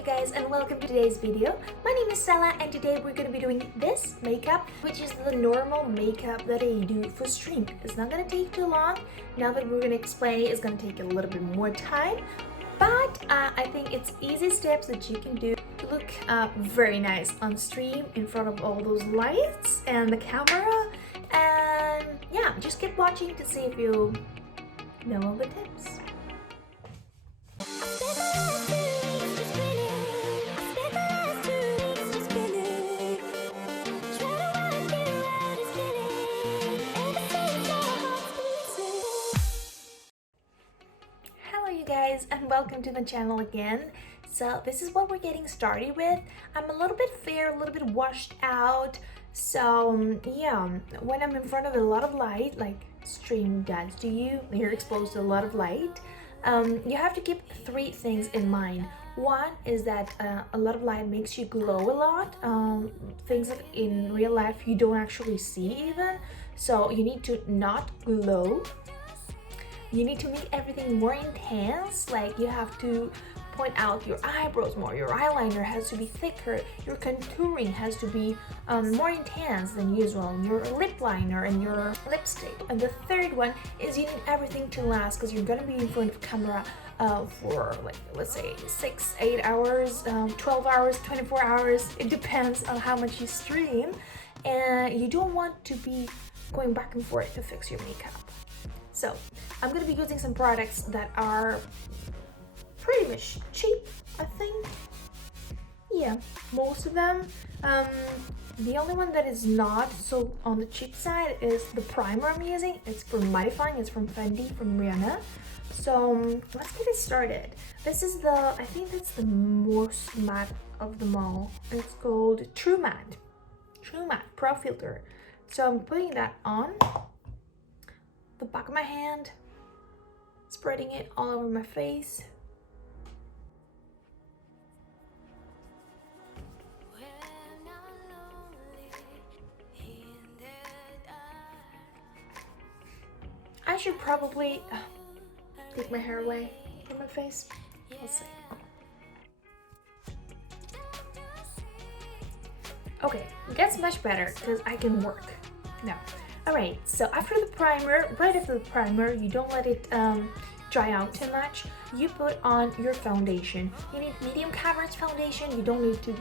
Hey guys, and welcome to today's video. My name is Stella and today we're going to be doing this makeup, which is the normal makeup that I do for stream. It's not going to take too long. Now that we're going to explain it, it's going to take a little bit more time, but I think it's easy steps that you can do to look very nice on stream in front of all those lights and the camera. And yeah, just keep watching to see if you know all the tips. Guys, and welcome to the channel again. So this is what we're getting started with. I'm a little bit fair, a little bit washed out, so yeah, when I'm in front of a lot of light, like stream does to you, you're exposed to a lot of light, you have to keep three things in mind. One is that a lot of light makes you glow a lot, things that in real life you don't actually see even, so you need to not glow. You need to make everything more intense, like you have to point out your eyebrows more, your eyeliner has to be thicker, your contouring has to be more intense than usual, your lip liner and your lipstick. And the third one is you need everything to last because you're gonna be in front of camera for like, let's say 6, 8 hours, 12 hours, 24 hours, it depends on how much you stream, and you don't want to be going back and forth to fix your makeup. So I'm going to be using some products that are pretty much cheap, I think. Yeah, most of them. The only one that is not so on the cheap side is the primer I'm using. It's from Mattifying, it's from Fendi, from Rihanna. So let's get it started. This is the, I think that's the most matte of them all. It's called True Matte Pro Filter. So I'm putting that on the back of my hand, spreading it all over my face. I should probably take my hair away from my face. Let's see. Okay, it gets much better because I can work now. Alright, so after the primer, right after the primer, you don't let it dry out too much. You put on your foundation. You need medium coverage foundation. You don't need to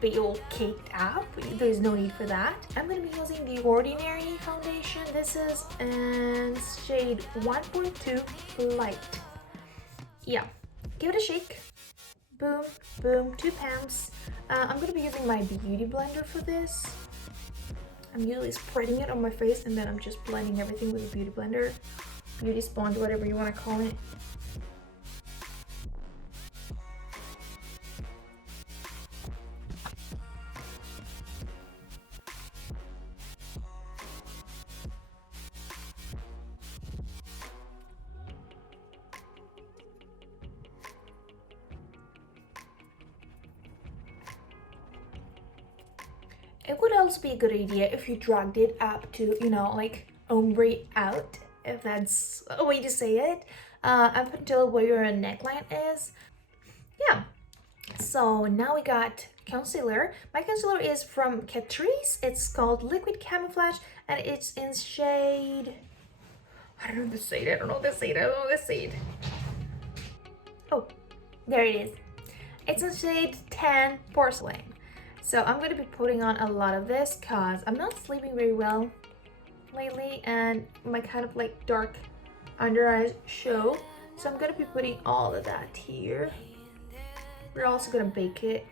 be all caked up. There's no need for that. I'm going to be using the Ordinary foundation. This is in shade 1.2 light. Yeah, give it a shake. Boom, boom, 2 pumps. I'm going to be using my beauty blender for this. I'm usually spreading it on my face and then I'm just blending everything with a beauty blender, beauty sponge, whatever you want to call it. It would also be a good idea if you dragged it up to, you know, like ombre out, if that's a way to say it, up until where your neckline is. Yeah, so now we got concealer. My concealer is from Catrice. It's called Liquid Camouflage and it's in shade, I don't know the shade, Oh, there it is. It's in shade 10 Porcelain. So I'm going to be putting on a lot of this because I'm not sleeping very well lately and my kind of like dark under eyes show. So I'm going to be putting all of that here. We're also going to bake it.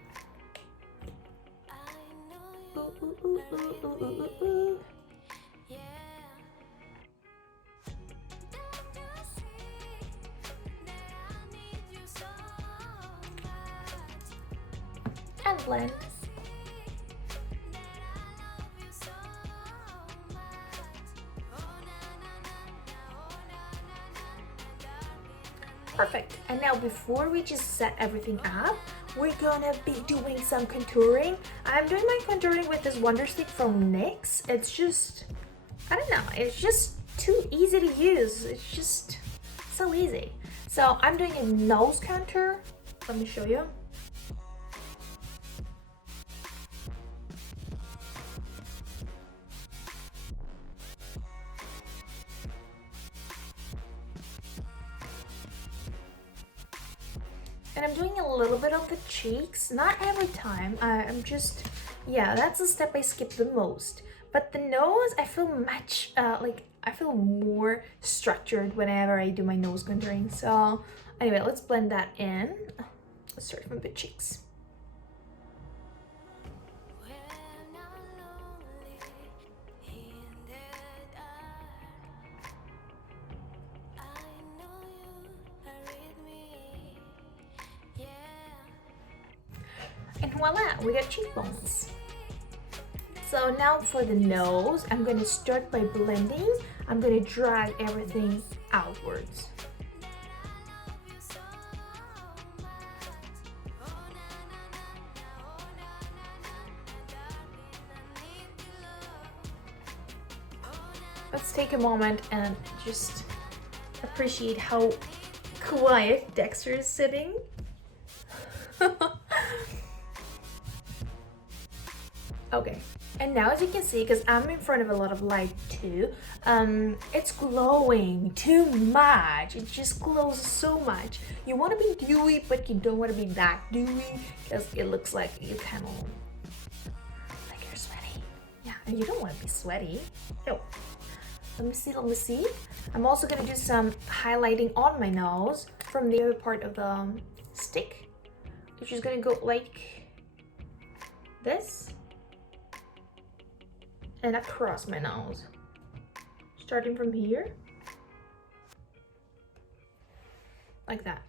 Ooh, ooh, ooh, ooh, ooh, ooh, ooh. And blend. Perfect. And now before we just set everything up, we're gonna be doing some contouring. I'm doing my contouring with this Wonder Stick from NYX. It's just, I don't know, it's just too easy to use. It's just so easy. So I'm doing a nose contour. Let me show you. And I'm doing a little bit of the cheeks, not every time. I'm just, yeah, that's the step I skip the most. But the nose, I feel much, like, I feel more structured whenever I do my nose contouring. So anyway, let's blend that in. Let's start from the cheeks. And voila, we got cheekbones. So now for the nose, I'm gonna start by blending. I'm gonna drag everything outwards. Let's take a moment and just appreciate how quiet Dexter is sitting. Okay, and now as you can see, because I'm in front of a lot of light too, it's glowing too much. It just glows so much. You want to be dewy, but you don't want to be that dewy because it looks like you kind of like you're sweaty. Yeah, and you don't want to be sweaty. Ew. Let me see, let me see. I'm also gonna do some highlighting on my nose from the other part of the stick, which is gonna go like this and across my nose, starting from here, like that.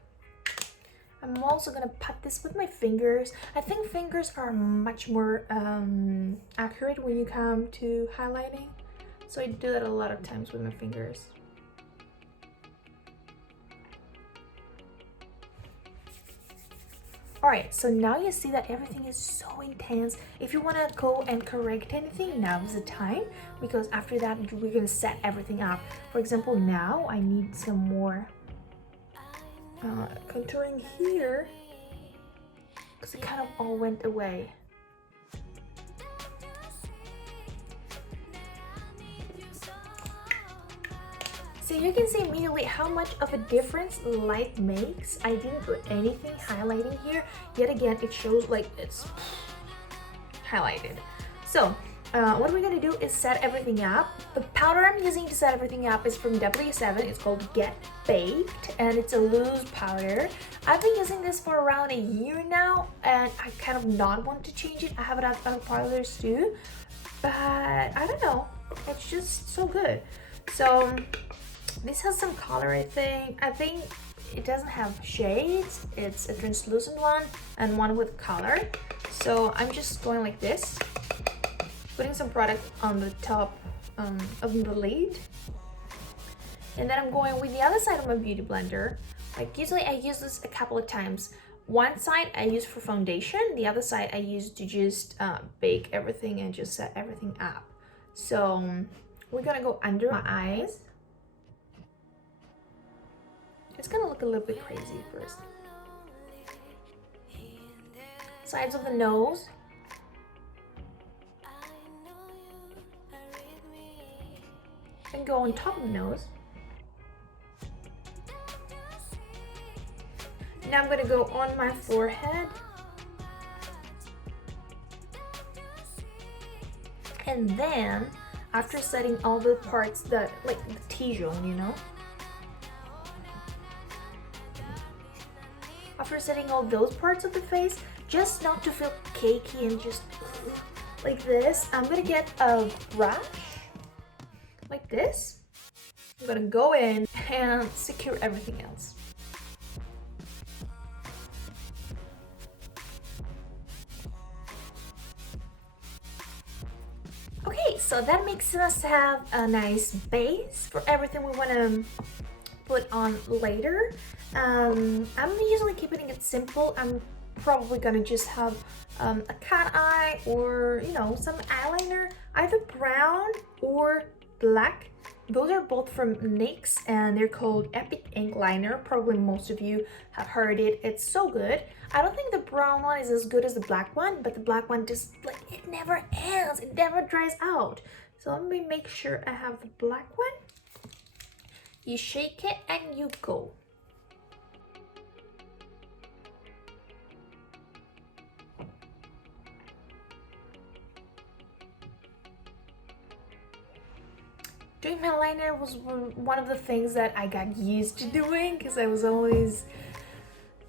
I'm also gonna pat this with my fingers. I think fingers are much more accurate when you come to highlighting. So I do that a lot of times with my fingers. Alright, so now you see that everything is so intense. If you want to go and correct anything, now is the time, because after that we're going to set everything up. For example, now I need some more contouring here, because it kind of all went away. So you can see immediately how much of a difference light makes. I didn't put anything highlighting here. Yet again, it shows like it's highlighted. So what we're gonna do is set everything up. The powder I'm using to set everything up is from W7. It's called Get Baked, and it's a loose powder. I've been using this for around a year now, and I kind of not want to change it. I have it at other powders too, but I don't know. It's just so good. So this has some color, I think. I think it doesn't have shades. It's a translucent one and one with color. So I'm just going like this, putting some product on the top of the lid. And then I'm going with the other side of my beauty blender. Like usually I use this a couple of times. One side I use for foundation. The other side I use to just bake everything and just set everything up. So we're gonna go under my eyes. It's gonna look a little bit crazy first. Sides of the nose. And go on top of the nose. Now I'm gonna go on my forehead. And then, after setting all the parts that, like the T-zone, you know? After setting all those parts of the face, just not to feel cakey and just like this, I'm gonna get a brush like this. I'm gonna go in and secure everything else. Okay, so that makes us have a nice base for everything we want to put on later. I'm usually keeping it simple. I'm probably gonna just have a cat eye or, you know, some eyeliner, either brown or black. Those are both from NYX and they're called Epic Ink Liner. Probably most of you have heard it. It's so good. I don't think the brown one is as good as the black one, but the black one just, like, it never ends. It never dries out. So let me make sure I have the black one. You shake it and you go. doing my liner was one of the things that I got used to doing because I was always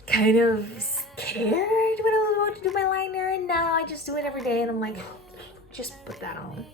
kind of scared when I was about to do my liner, and now I just do it every day and I'm like, just put that on.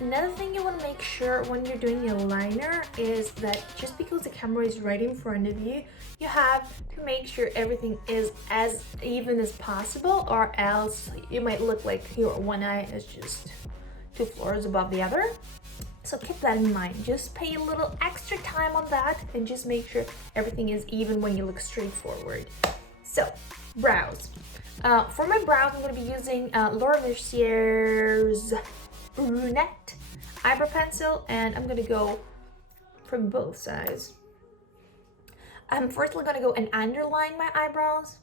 Another thing you want to make sure when you're doing your liner is that just because the camera is right in front of you, you have to make sure everything is as even as possible, or else it might look like your one eye is just 2 floors above the other. So keep that in mind. Just pay a little extra time on that and just make sure everything is even when you look straight forward. So, brows. For my brows, I'm going to be using Laura Mercier's brunette eyebrow pencil, and I'm gonna go from both sides. I'm firstly gonna go and underline my eyebrows,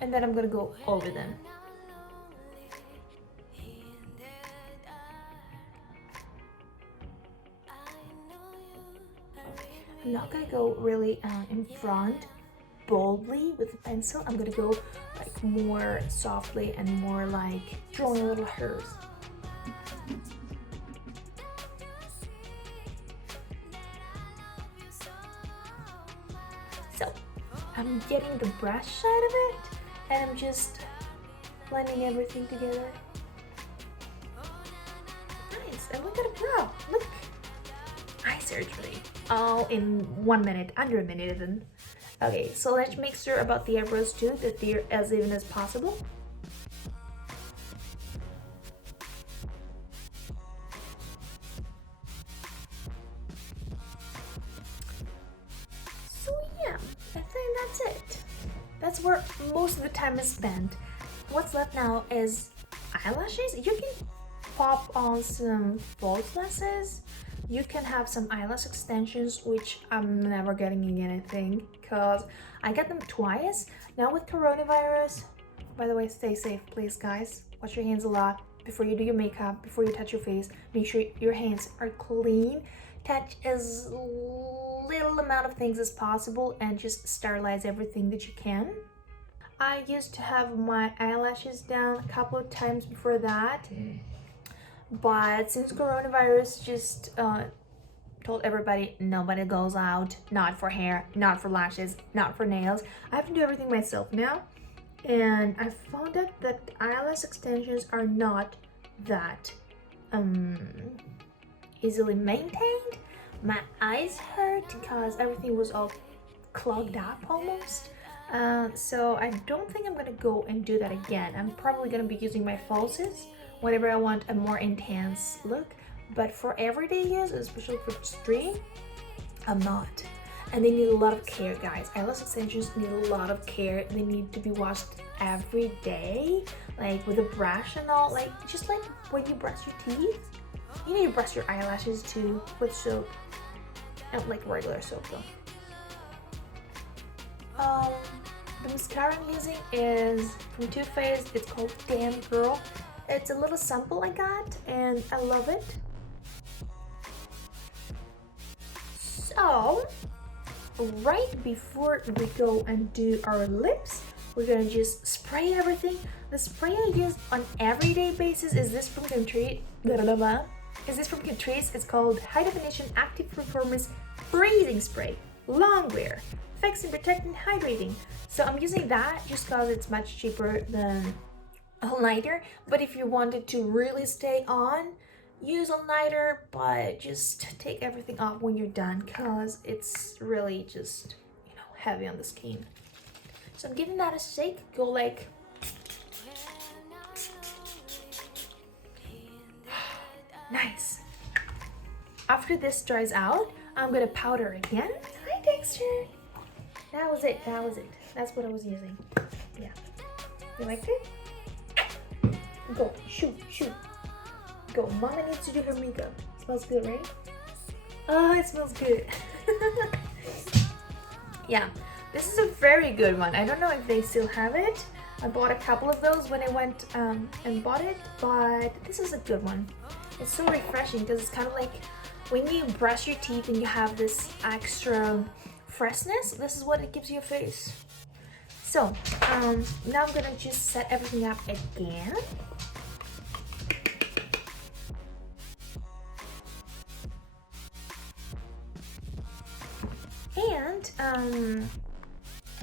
and then I'm gonna go over them. I'm not gonna go really in front boldly with the pencil. I'm gonna go like more softly and more like drawing little hairs. So I'm getting the brush side of it and I'm just blending everything together. Nice, and look at the brow, look. Eye surgery, all in 1 minute, under a minute even. Okay, so let's make sure about the eyebrows too, that they're as even as possible. So yeah, I think that's it. That's where most of the time is spent. What's left now is eyelashes. You can pop on some false lashes. You can have some eyelash extensions, which I'm never getting again, I think, because I got them twice. Now with coronavirus, by the way, stay safe, please, guys. Wash your hands a lot before you do your makeup, before you touch your face. Make sure your hands are clean. Touch as little amount of things as possible and just sterilize everything that you can. I used to have my eyelashes down a couple of times before that. But since coronavirus just told everybody nobody goes out, not for hair, not for lashes, not for nails, I have to do everything myself now. And I found out that eyelash extensions are not that easily maintained. My eyes hurt because everything was all clogged up almost. So I don't think I'm gonna go and do that again. I'm probably gonna be using my falsies whenever I want a more intense look, but for everyday use, especially for stream, I'm not. And they need a lot of care, guys. Eyelash extensions need a lot of care. They need to be washed every day, like with a brush and all, like just like when you brush your teeth. You need to brush your eyelashes too with soap, and like regular soap though. The mascara I'm using is from Too Faced. It's called Damn Girl. It's a little sample I got and I love it. So, right before we go and do our lips, we're gonna just spray everything. The spray I use on everyday basis is this from Catrice. It's called High Definition Active Performance Freezing Spray. Long wear. Fixing, protecting, hydrating. So I'm using that just because it's much cheaper than all-nighter, but if you wanted to really stay on, use all-nighter, but just take everything off when you're done because it's really just, you know, heavy on the skin. So I'm giving that a shake. Go like nice. After this dries out, I'm gonna powder again. Hi texture. That was it. That's what I was using. Yeah, you liked it? Go, shoot. Go. Mama needs to do her makeup. Smells good, right? Oh, it smells good. Yeah, this is a very good one. I don't know if they still have it. I bought a couple of those when I went and bought it, but this is a good one. It's so refreshing because it's kind of like when you brush your teeth and you have this extra freshness. This is what it gives your face. So now I'm gonna just set everything up again. And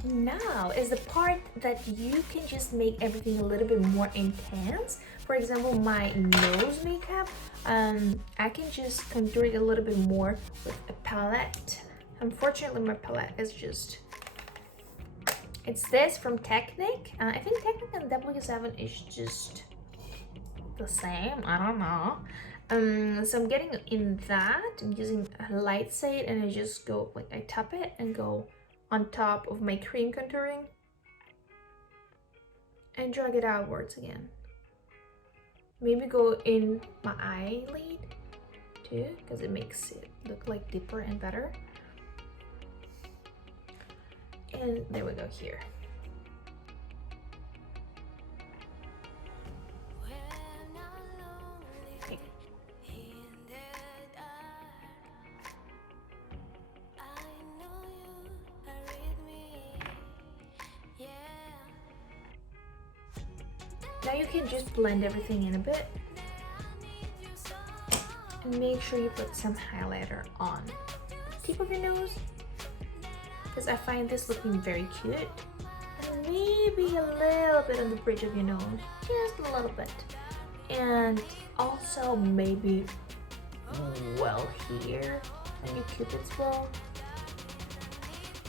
now is the part that you can just make everything a little bit more intense. For example, my nose makeup, I can just contour it a little bit more with a palette. Unfortunately, my palette is just, it's this from Technic. I think Technic and W7 is just the same, I don't know. So I'm getting in that, I'm using a light shade, and I just go, like, I tap it and go on top of my cream contouring and drag it outwards again. Maybe go in my eyelid too, because it makes it look like deeper and better. And there we go here. Now you can just blend everything in a bit and make sure you put some highlighter on the tip of your nose, because I find this looking very cute, and maybe a little bit on the bridge of your nose, just a little bit, and also maybe well here on your cupid's bow.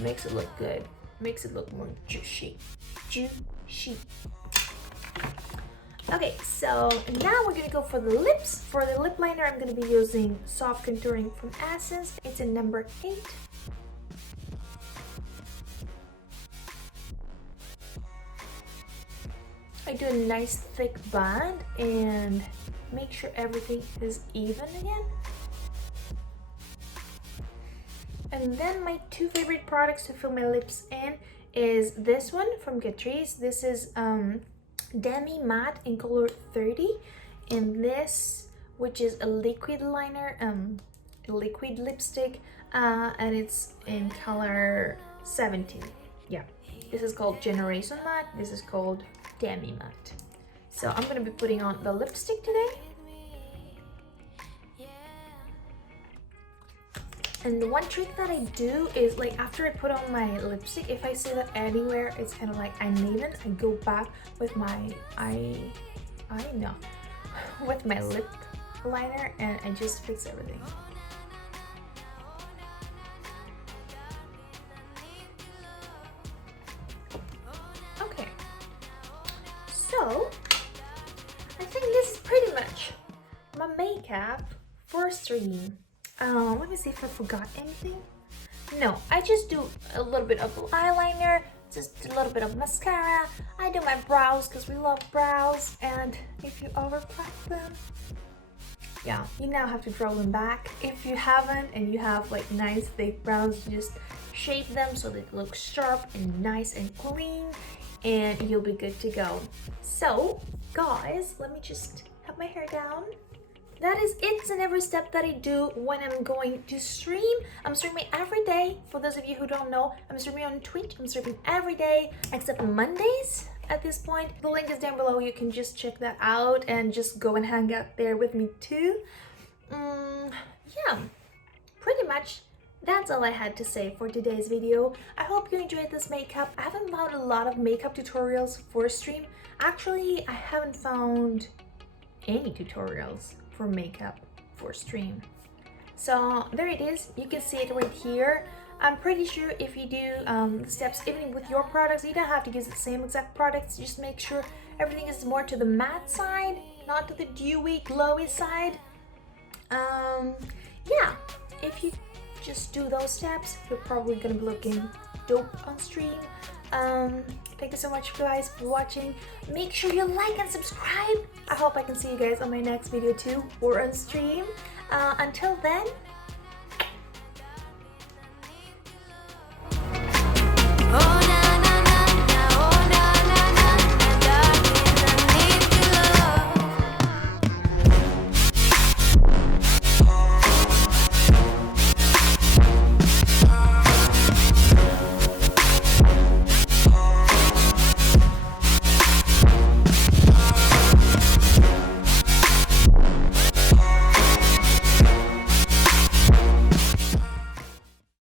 Makes it look good, makes it look more juicy. Okay, so now we're gonna go for the lips. For the lip liner, I'm gonna be using Soft Contouring from Essence. It's in number 8. I do a nice thick band and make sure everything is even again. And then my 2 favorite products to fill my lips in is this one from Catrice. This is Demi Matte in color 30, and this, which is a liquid liner, a liquid lipstick, and it's in color 17. Yeah, this is called Generation Matte, this is called Demi Matte. So I'm gonna be putting on the lipstick today. And the one trick that I do is, like, after I put on my lipstick, if I see that anywhere it's kind of like uneven, I go back with my with my lip liner and I just fix everything. Okay, so I think this is pretty much my makeup for stream. Let me see if I forgot anything. No, I just do a little bit of eyeliner, just a little bit of mascara. I do my brows because we love brows, and if you overpack them, yeah, you now have to draw them back. If you haven't and you have like nice thick brows, just shape them so they look sharp and nice and clean, and you'll be good to go. So guys, let me just have my hair down. That is it and every step that I do when I'm going to stream. I'm streaming every day. For those of you who don't know, I'm streaming on Twitch. I'm streaming every day except Mondays at this point. The link is down below. You can just check that out and just go and hang out there with me too. Yeah, pretty much that's all I had to say for today's video. I hope you enjoyed this makeup. I haven't found a lot of makeup tutorials for stream. Actually, I haven't found any tutorials for makeup for stream. So there it is, you can see it right here. I'm pretty sure if you do the steps even with your products, you don't have to use the same exact products. Just make sure everything is more to the matte side, not to the dewy glowy side. Yeah, if you just do those steps, you're probably gonna be looking dope on stream. Thank you so much guys for watching. Make sure you like and subscribe. I hope I can see you guys on my next video too, or on stream. Until then,